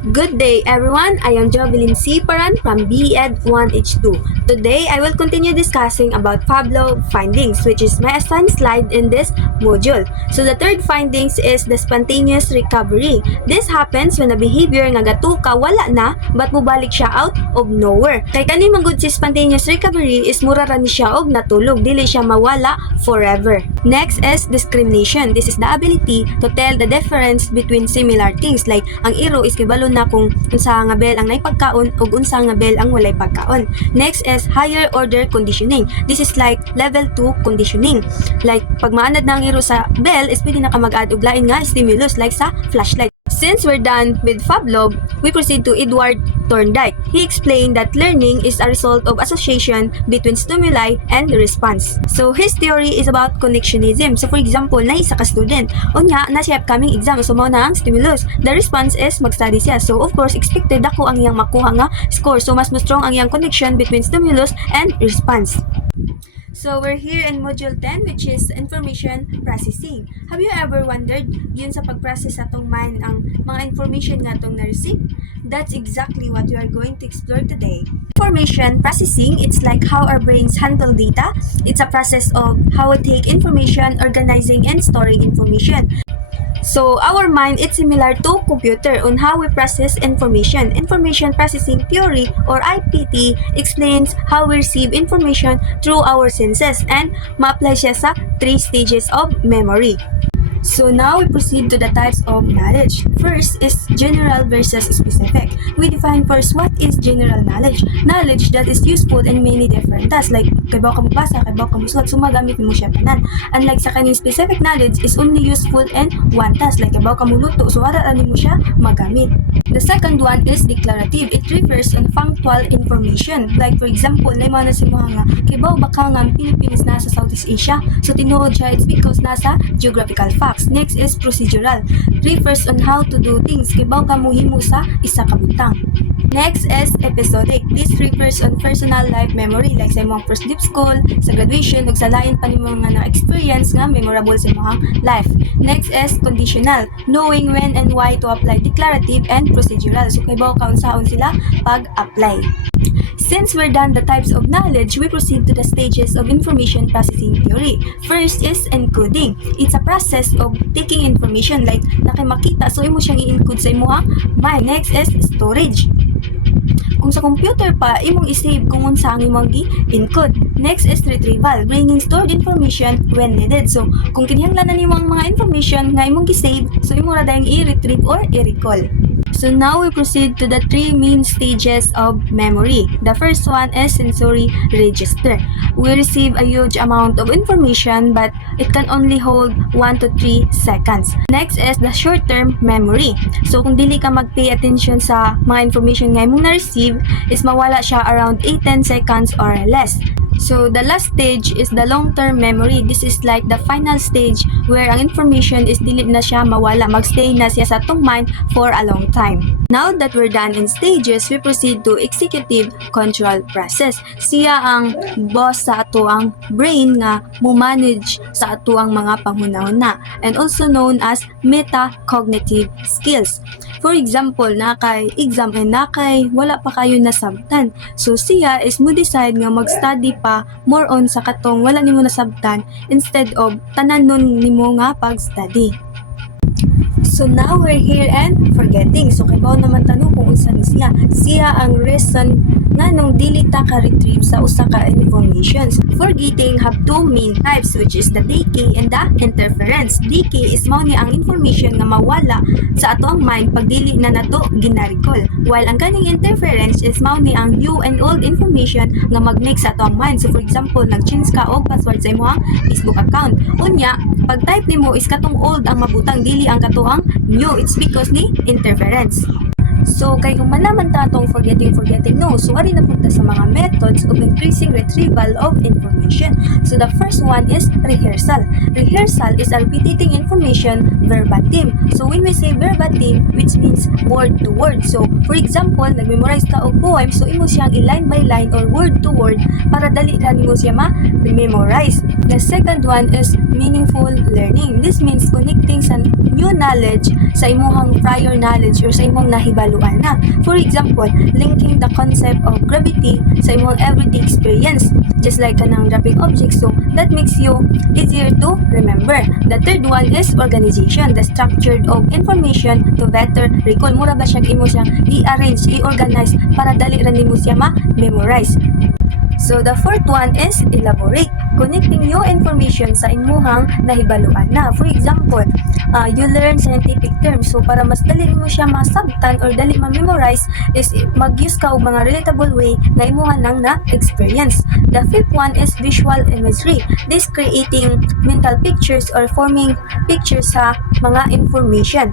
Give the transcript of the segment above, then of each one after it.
Good day everyone, I am Jovelyn C. Paran from BEd 1H2. Today, I will continue discussing about Pavlov findings, which is my assigned slide in this module. So the third findings is the spontaneous recovery. This happens when a behavior nga gatuka wala na, but mubalik siya out of nowhere. Kay kani magud si spontaneous recovery is mura ra ni siya og natulog, dili siya mawala forever. Next is discrimination. This is the ability to tell the difference between similar things, like ang iro is kibalo na kung unsa nga bel ang naipagkaon ug unsa nga bel ang walay pagkaon. Next is higher order conditioning. This is like level 2 conditioning. Like pag maanad na ang iro sa bell is pwede na ka mag-add og lain nga stimulus like sa flashlight. Since we're done with Pavlov, we proceed to Edward Thorndike. He explained that learning is a result of association between stimuli and response. So his theory is about connectionism. So for example, na isa ka student, unya na siya upcoming exam, so mao na ang stimulus. The response is mag-study siya. So of course, expected ako ang iyang makuha nga score. So mas strong ang iyang connection between stimulus and response. So we're here in Module 10, which is information processing. Have you ever wondered yun sa pag-process atong mind ang mga information nga atong na-receive? That's exactly what we are going to explore today. Information processing, it's like how our brains handle data. It's a process of how we take information, organizing and storing information. So, our mind is similar to computer on how we process information. Information processing theory or IPT explains how we receive information through our senses and ma-apply siya sa 3 stages of memory. So now we proceed to the types of knowledge. First is general versus specific. We define first what is general knowledge. Knowledge that is useful in many different tasks, like kay baw ka magbasa, kay baw ka musulat, so magamit mo siya tanan. Unlike sa kaning specific knowledge is only useful in one task, like kay baw ka muluto, so ara mo siya magamit. The second one is declarative. It refers on factual information. Like for example, layman na si mo nga kay baw baka nga Philippines nasa Southeast Asia, so tinuod siya it's because nasa geographical facts. Next is procedural. Refers on how to do things. Kibaw ka muhimo sa isa ka butang. Next is episodic. This refers on personal life memory, like sa imong first dip school, sa graduation, ug sa lain pa nimo nga na-experience nga memorable sa imong life. Next is conditional. Knowing when and why to apply declarative and procedural. So kibaw ka unsaon sila pag-apply. Since we're done the types of knowledge, we proceed to the stages of information processing theory. First is encoding. It's a process of taking information, like nakimakita, so imo siyang i-encode sa imong mind. Next is storage. Kung sa computer pa, imong i-save kung unsa ang imong i-encode. Next is retrieval, bringing stored information when needed. So, kung kinahanglan na nimo ang mga information nga imong gi-save, so imo ra dayang i-retrieve or i-recall. So now we proceed to the 3 main stages of memory. The first one is sensory register. We receive a huge amount of information but it can only hold 1 to 3 seconds. Next is the short-term memory. So kung dili ka mag-pay attention sa mga information nga imong na-receive, is mawala siya around 8-10 seconds or less. So the last stage is the long-term memory. This is like the final stage where ang information is dili na siya mawala, magstay na siya sa atong mind for a long time. Now that we're done in stages, we proceed to executive control process. Siya ang boss sa ato ang brain nga mo-manage sa ato ang mga panghunahuna, and also known as metacognitive skills. For example, nakay exam and nakay wala pa kayo nasabtan. So siya is mo decide nga mag-study pa more on sa katong wala nimo nasabtan instead of tanan nun nimo nga pag-study. So now we're here and forgetting. So kay bao naman tanong kung unsa ni siya. Siya ang reason nga nung dili ta ka retrieve sa usa ka informations. Forgetting have 2 main types, which is the decay and the interference. Decay is mao ni ang information nga mawala sa ato ang mind pag dili na nato gina-recall. While ang kaning interference is mao ni ang new and old information nga mag-mix sa ato ang mind. So for example, nag-change ka og password sa imong Facebook account. Unya, pag type nimo is katong old ang mabutang, dili ang katuang new. It's because ni interference. So, kay kung malaman ta itong forgetting, no. So, ari na punta sa mga methods of increasing retrieval of information. So, the first one is rehearsal. Rehearsal is repeating information verbatim. So, when we say verbatim, which means word to word. So, for example, nag-memorize ka og poem, so imo siyang line by line or word to word para dali ra nimo siya ma-memorize. The second one is meaningful learning. This means connecting sa new knowledge sa imong prior knowledge or sa imong nahibalo nahibaluan na. For example, linking the concept of gravity sa imong everyday experience, just like kanang dropping objects, so that makes you easier to remember. The third one is organization, the structure of information to better recall. Mura ba siya imo siyang i-arrange, i-organize para dali ra nimo siya ma-memorize. So the fourth one is elaborate, connecting new information sa imuhang nahibaluan na. For example, you learn scientific terms, so para mas dali mo siya masabtan or dali ma-memorize is mag-use ka og mga relatable way na imuha nang na-experience. The fifth one is visual imagery, this creating mental pictures or forming pictures sa mga information.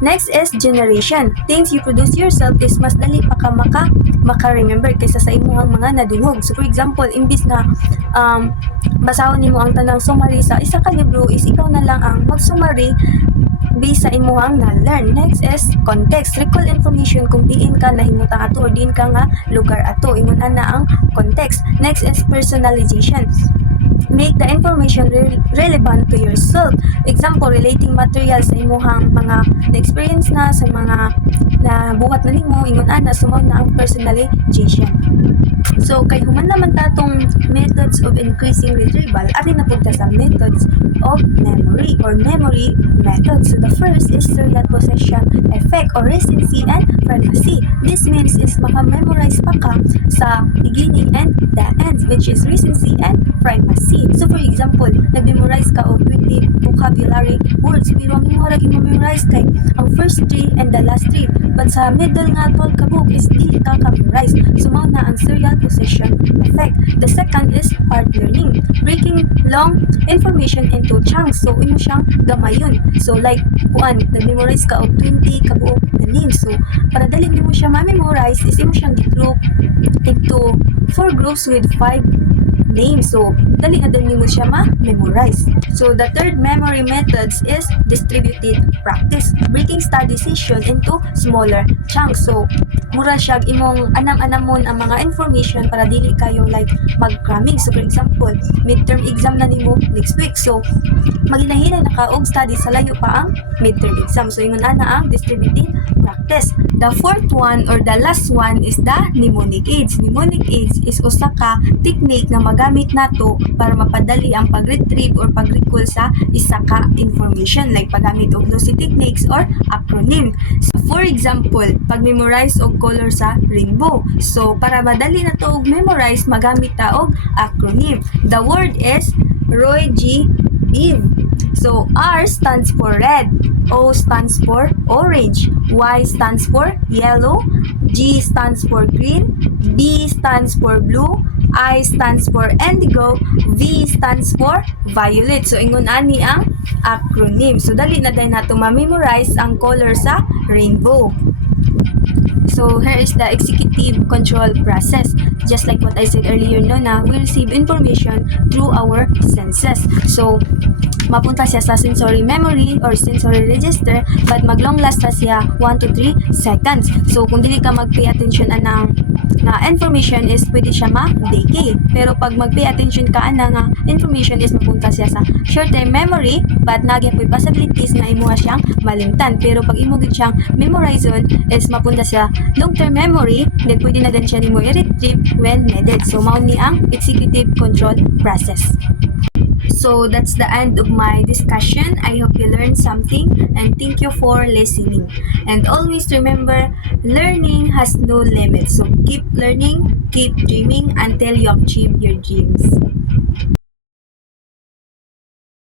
Next is generation. Things you produce yourself is mas dali pa ka maka-remember kaysa sa imuhang mga nadungog. So for example, imbis na basahon nimo ang tanang summary sa isa ka libro, is ikaw na lang ang mag-summary based sa imuhang na-learn. Next is context. Recall information kung diin ka nahimuta ato or diin ka nga lugar ato. Ingon ana ang context. Next is personalization. Make the information relevant to yourself. Example, relating material sa imuhang mga na-experience na sa mga na buhat na nimo, ingon ana sumaw na ang personalization. So kay human naman tatong methods of increasing retrieval, ari na pud ta sa methods of memory or memory methods. So the first is serial possession effect or recency and primacy. This means is maka-memorize pa ka sa beginning and the end, which is recency and primacy. So for example, nag-memorize ka og 20 vocabulary words, pero ang imo ra i-memorize kay ang first 3 and the last 3, but sa middle nga 12 ka book is di ka memorize. So mao na ang serial possession effect. The second is part learning, breaking long information into chunks. So imo siyang gamayon. So like kuan, nag-memorize ka og 20 ka buok na names. So para dali nimo siya ma-memorize is imo siyang gi-group into 4 groups with 5 names. So dali na din mo siya ma-memorize. So the third memory methods is distributed practice, breaking study session into smaller chunks. So mura siya imong anam-anamon ang mga information para dili kayo like mag-cramming. So for example, midterm exam na nimo next week, so maginahinay na ka og study sa layo pa ang midterm exam. So ingon ana ang distributed practice. The fourth one or the last one is the mnemonic aids. Mnemonic aids is usa ka technique na magamit nato para mapadali ang pag-retrieve or pag-recall sa isa ka information, like paggamit og Lucy techniques or acronym. So for example, pag-memorize og color sa rainbow. So para madali na to og memorize, magamit ta og acronym. The word is Roy G. Biv. So R stands for red, O stands for orange, Y stands for yellow, G stands for green, B stands for blue, I stands for indigo, V stands for violet. So ingon ani ang acronym. So dali na din nato ma-memorize ang color sa rainbow. So here is the executive control process. Just like what I said earlier, no, na we receive information through our senses. So mapunta siya sa sensory memory or sensory register, but maglong last na siya 1 to 3 seconds. So kung dili ka mag-pay attention anang na information is pwede siya ma-decay. Pero pag mag-pay attention ka anang information is mapunta siya sa short-term memory, but nagyan po possibilities na imuha siyang malimtan. Pero pag imo gid siyang memorizon is mapunta siya long-term memory, then pwede na din siya nimo i-retrieve when needed. So mao ni ang executive control process. So that's the end of my discussion. I hope you learned something and thank you for listening. And always remember, learning has no limits. So keep learning, keep dreaming until you achieve your dreams.